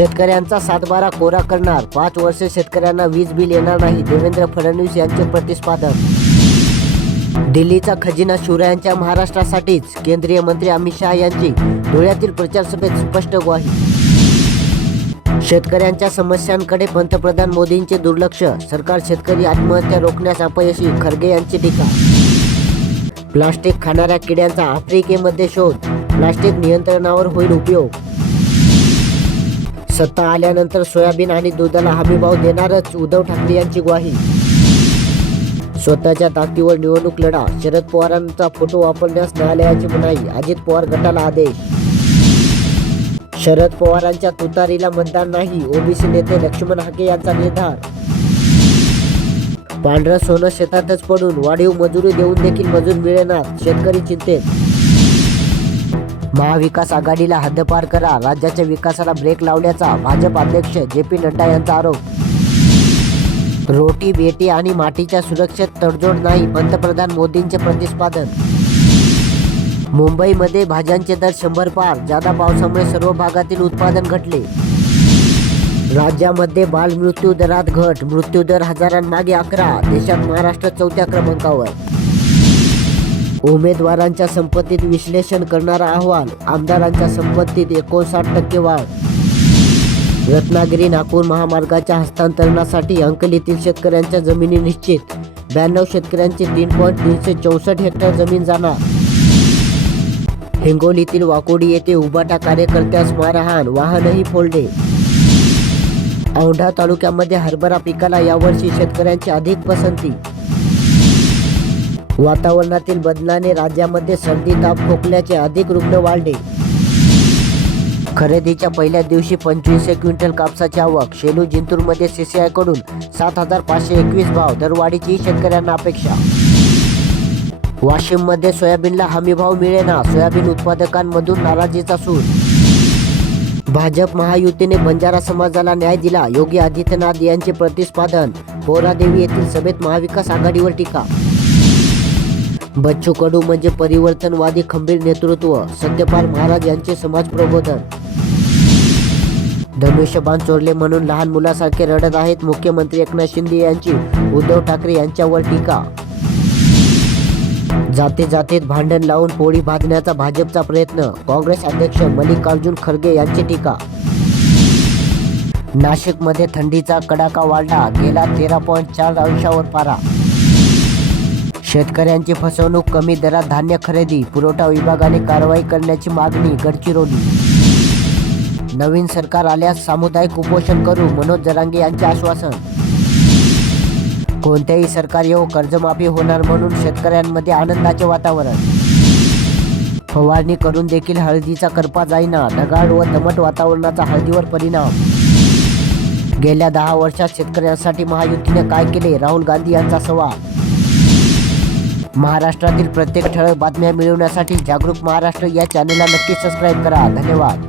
शेतकऱ्यांचा सातबारा कोरा करणार. पाच वर्ष शेतकऱ्यांना वीज बिल येणार नाही देवेंद्र फडणवीस यांचे प्रतिस्पादन दिल्लीचा खजिना शिवरायांच्या महाराष्ट्रासाठीच केंद्रीय मंत्री अमित शहा यांची धुळ्यातील प्रचारसभेत स्पष्ट ग्वाही. शेतकऱ्यांच्या समस्यांकडे पंतप्रधान मोदींचे दुर्लक्ष सरकार शेतकरी आत्महत्या रोखण्यास अपयशी खरगे यांची टीका. प्लास्टिक खाणाऱ्या किड्यांचा आफ्रिकेमध्ये शोध प्लास्टिक नियंत्रणावर होईल उपयोग. सत्ता आल्यानंतर सोयाबीन आणि दुधाला हमीभाव देणारच उद्धव ठाकरे यांची ग्वाही. स्वतःच्या ताकदीवर निवडणूक लढा. शरद पवारांचा फोटो वापरण्यास न्यायालयाची मनाई. अजित पवार गटाला आदेश. शरद पवारांच्या तुतारीला मतदान नाही. ओबीसी नेते लक्ष्मण हाके यांचा निर्धार. पांढरं सोनं शेतातच पडून वाढीव मजुरी देऊन देखील मजूर मिळेना शेतकरी चिंतेत. महाविकास आघाडीला हद्दपार करा. राज्याच्या विकासाला ब्रेक लावण्याचा भाजप अध्यक्ष जे पी नड्डा यांचा आरोप. रोटी बेटी आणि मातीच्या सुरक्षेत तडजोड नाही पंतप्रधान मोदींचे प्रतिपादन. मुंबईमध्ये भाज्यांचे दर शंभर पार जादा पावसामुळे सर्व भागातील उत्पादन घटले. राज्यामध्ये बालमृत्यू दरात घट मृत्यूदर हजारांमागे अकरा देशात महाराष्ट्र चौथ्या क्रमांकावर. उमेदवारांच्या संपत्तीत विश्लेषण करणारा अहवाल आमदारांच्या संपत्तीत एकोणसाठ टक्के वाढ. रत्नागिरी नागपूर महामार्गाच्या हस्तांतरणासाठी अंकलीतील शेतकऱ्यांच्या जमिनी निश्चित. ब्याण्णव शेतकऱ्यांची तीन पॉईंट तीनशे चौसष्ट हेक्टर जमीन जाणार. हिंगोलीतील वाकोडी येथे उबाटा कार्यकर्त्यास मारहाण वाहनही फोडले. औंढा तालुक्यामध्ये हरभरा पिकाला यावर्षी शेतकऱ्यांची अधिक पसंती वातावरणातील बदलाने राज्यामध्ये सर्दी ताप खोकल्याचे अधिक रुग्ण वाढले. खरेदीच्या पहिल्या दिवशी पंचवीसशे क्विंटल कापसाची आवक शेलू जिंतूरमध्ये सीसीआयकडून सात हजार पाचशे एकवीस भाव दरवाढीची शेतकऱ्यांना अपेक्षा. वाशिममध्ये सोयाबीनला हमीभाव मिळेना सोयाबीन उत्पादकांमधून नाराजीचा सूर. भाजप महायुतीने बंजारा समाजाला न्याय दिला योगी आदित्यनाथ यांचे प्रतिस्पादन पोरादेवी येथील सभेत महाविकास आघाडीवर टीका. बच्चू कडू म्हणजे परिवर्तनवादी खंबीर नेतृत्व सत्यपाल महाराज यांचे समाज प्रबोधन. धनुष्यबाण चोरले म्हणून लहान मुलासारखे रडत आहेत मुख्यमंत्री एकनाथ शिंदे यांची. उद्धव ठाकरे यांच्यावर टीका. जाते जातीत भांडण लावून पोळी भाजण्याचा भाजपचा प्रयत्न काँग्रेस अध्यक्ष मल्लिकार्जुन खरगे यांची टीका. नाशिकमध्ये थंडीचा कडाका वाढला गेला तेरा पॉईंट चार अंशावर पारा. शेतकऱ्यांची फसवणूक कमी दरात धान्य खरेदी पुरवठा विभागाने कारवाई करण्याची मागणी गडचिरोली. नवीन सरकार आल्यास सामुदायिक उपोषण करू मनोज जरांगे यांचे आश्वासन. कोणत्याही सरकार येऊ कर्जमाफी होणार म्हणून शेतकऱ्यांमध्ये आनंदाचे वातावरण. फवारणी करून देखील हळदीचा करपा जाईना ढगाळ व दमट वातावरणाचा हळदीवर परिणाम. गेल्या दहा वर्षात शेतकऱ्यांसाठी महायुतीने काय केले राहुल गांधी यांचा सवाल महाराष्ट्रातील प्रत्येक ठळक बातम्या मिळवण्यासाठी जागरूक महाराष्ट्र या चॅनलला नक्की सबस्क्राईब करा. धन्यवाद.